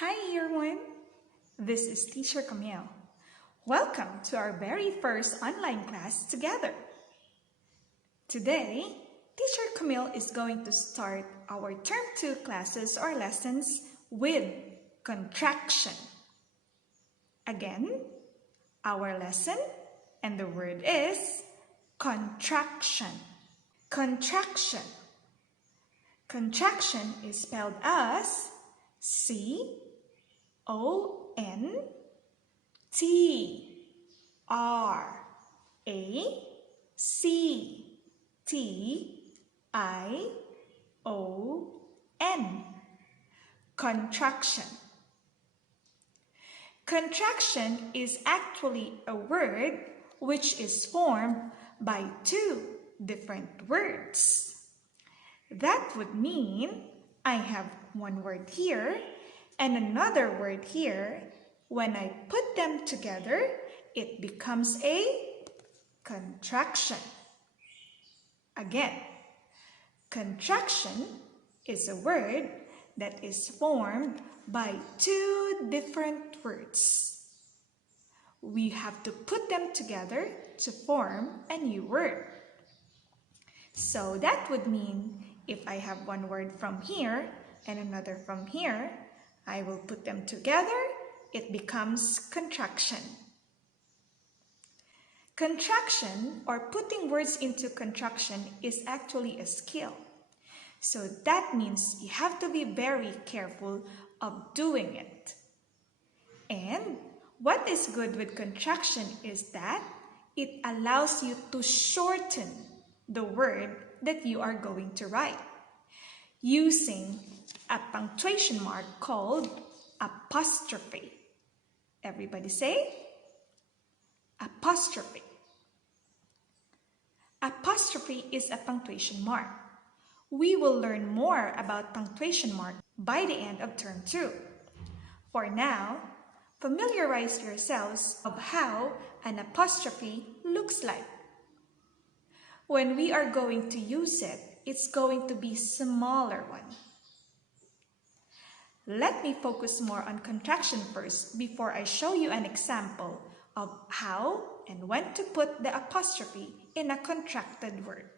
Hi everyone, this is Teacher Camille. Welcome to our very first online class together. Today, Teacher Camille is going to start our Term 2 classes or lessons with contraction. Again, our lesson and the word is contraction. Contraction. Contraction is spelled as C-O-N-T-R-A-C-T-I-O-N. Contraction. Contraction is actually a word which is formed by two different words. That would mean I have one word here and another word here. When I put them together, it becomes a contraction. Again, contraction is a word that is formed by two different words. We have to put them together to form a new word. So that would mean if I have one word from here and another from here, I will put them together, it becomes contraction. Contraction, or putting words into contraction, is actually a skill. So that means you have to be very careful of doing it. And what is good with contraction is that it allows you to shorten the word that you are going to write using a punctuation mark called apostrophe. Everybody say apostrophe. Apostrophe is a punctuation mark. We will learn more about punctuation mark by the end of term 2. For now, familiarize yourselves of how an apostrophe looks like. When we are going to use it, it's going to be smaller one. Let me focus more on contraction first before I show you an example of how and when to put the apostrophe in a contracted word.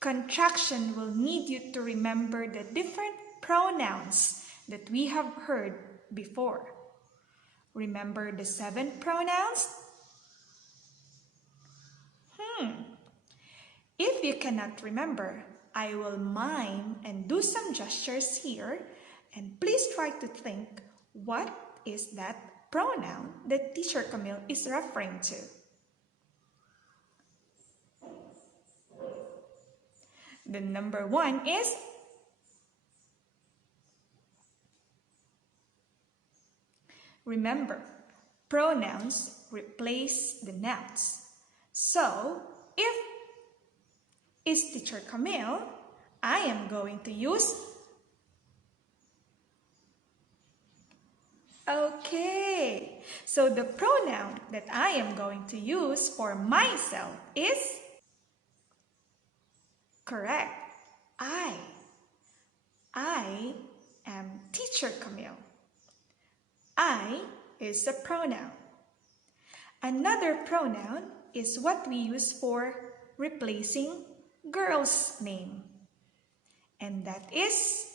Contraction will need you to remember the different pronouns that we have heard before. Remember the 7 pronouns? If you cannot remember, I will mime and do some gestures here, and please try to think what is that pronoun that Teacher Camille is referring to. The number 1 is remember, pronouns replace the nouns. So, if is Teacher Camille, I am going to use okay. So the pronoun that I am going to use for myself is correct. I am Teacher Camille. I is a pronoun. Another pronoun is what we use for replacing girl's name, and that is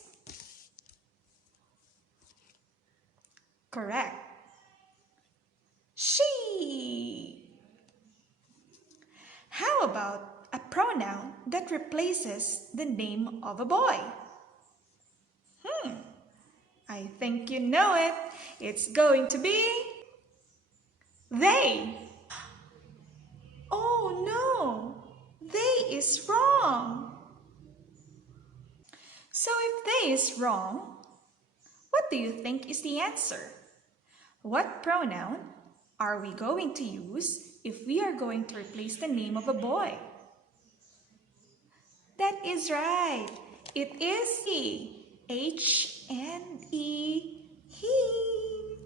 correct. She. How about a pronoun that replaces the name of a boy? I think you know it. It's going to be they. Oh no, they is wrong. So if they is wrong, what do you think is the answer? What pronoun are we going to use if we are going to replace the name of a boy? That is right. It is he. H-N-E, he.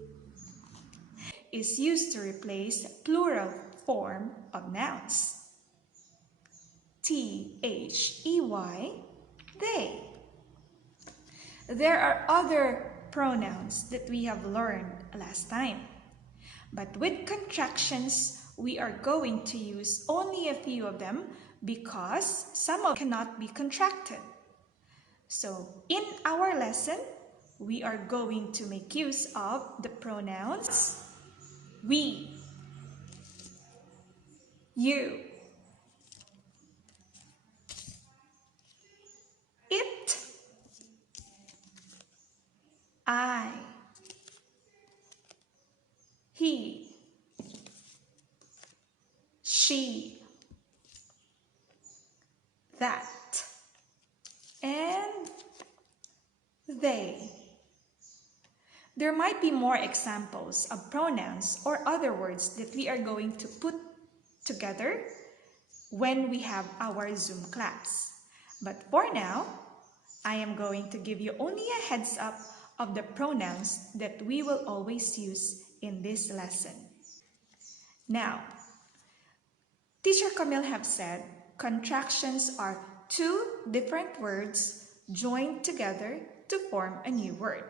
Is used to replace plural form of nouns. T-H-E-Y, they. There are other pronouns that we have learned last time. But with contractions, we are going to use only a few of them because some of them cannot be contracted. So in our lesson, we are going to make use of the pronouns we, you, it, I, he, she, that, and they. There might be more examples of pronouns or other words that we are going to put together when we have our Zoom class. But for now, I am going to give you only a heads up of the pronouns that we will always use in this lesson. Now, Teacher Camille have said contractions are two different words joined together to form a new word.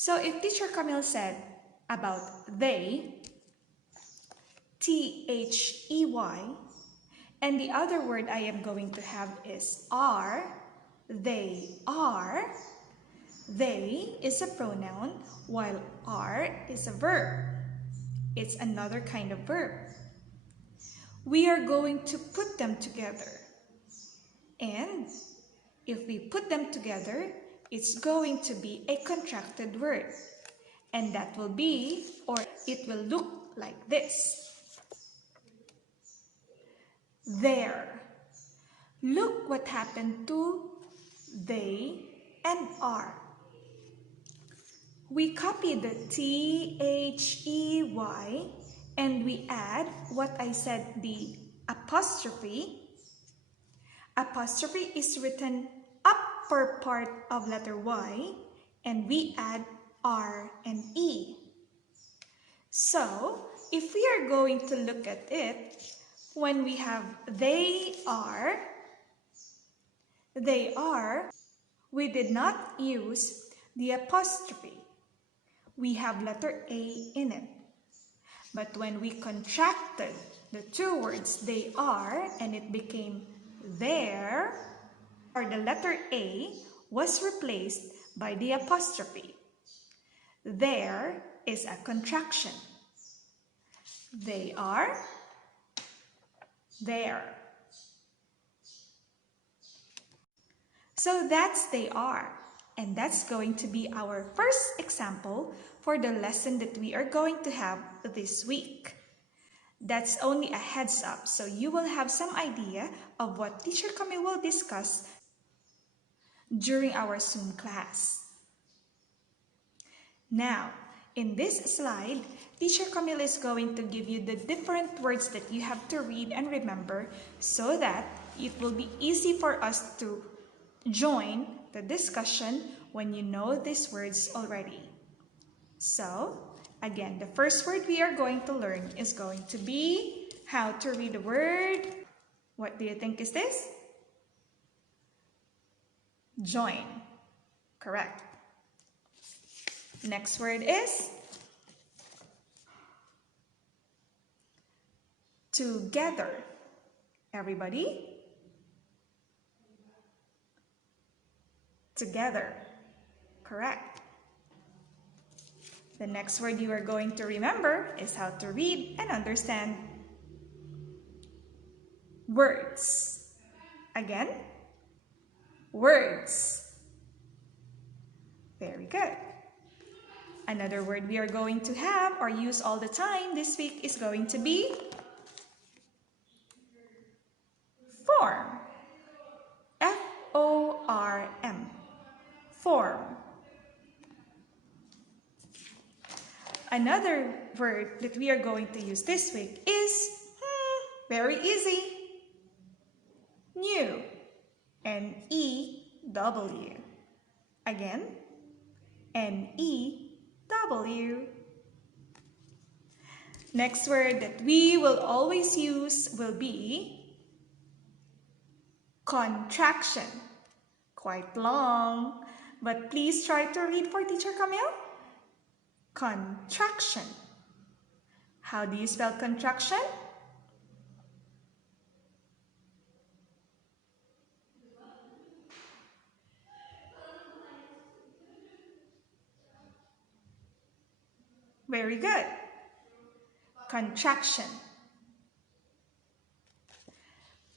So if Teacher Camille said about they, T-H-E-Y, and the other word I am going to have is are, they are. They is a pronoun while are is a verb. It's another kind of verb. We are going to put them together. And if we put them together, it's going to be a contracted word. And that will be, or it will look like this. There. Look what happened to they and are. We copy the T-H-E-Y and we add what I said, the apostrophe. Apostrophe is written upper part of letter Y and we add R and E. So, if we are going to look at it, when we have they are, we did not use the apostrophe. We have letter A in it. But when we contracted the two words they are and it became there, or the letter A was replaced by the apostrophe. There is a contraction. They are there. So that's they are. And that's going to be our first example for the lesson that we are going to have this week. That's only a heads up, so you will have some idea of what Teacher Camille will discuss during our Zoom class. Now, in this slide, Teacher Camille is going to give you the different words that you have to read and remember so that it will be easy for us to join the discussion when you know these words already. So, again, the first word we are going to learn is going to be how to read the word. What do you think is this? Join. Correct. Next word is together. Everybody? Together. Correct. The next word you are going to remember is how to read and understand words. Again, words. Very good. Another word we are going to have or use all the time this week is going to be form. F-O-R-M. Form. Another word that we are going to use this week is very easy. New. N-E-W. Again, N-E-W. Next word that we will always use will be contraction. Quite long. But please try to read for Teacher Camille. Contraction. How do you spell contraction? Very good. Contraction.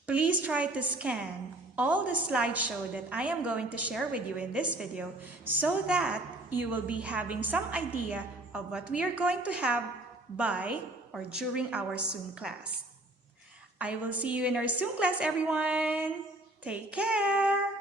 Please try to scan all the slideshow that I am going to share with you in this video so that you will be having some idea of what we are going to have by or during our Zoom class. I will see you in our Zoom class, everyone. Take care.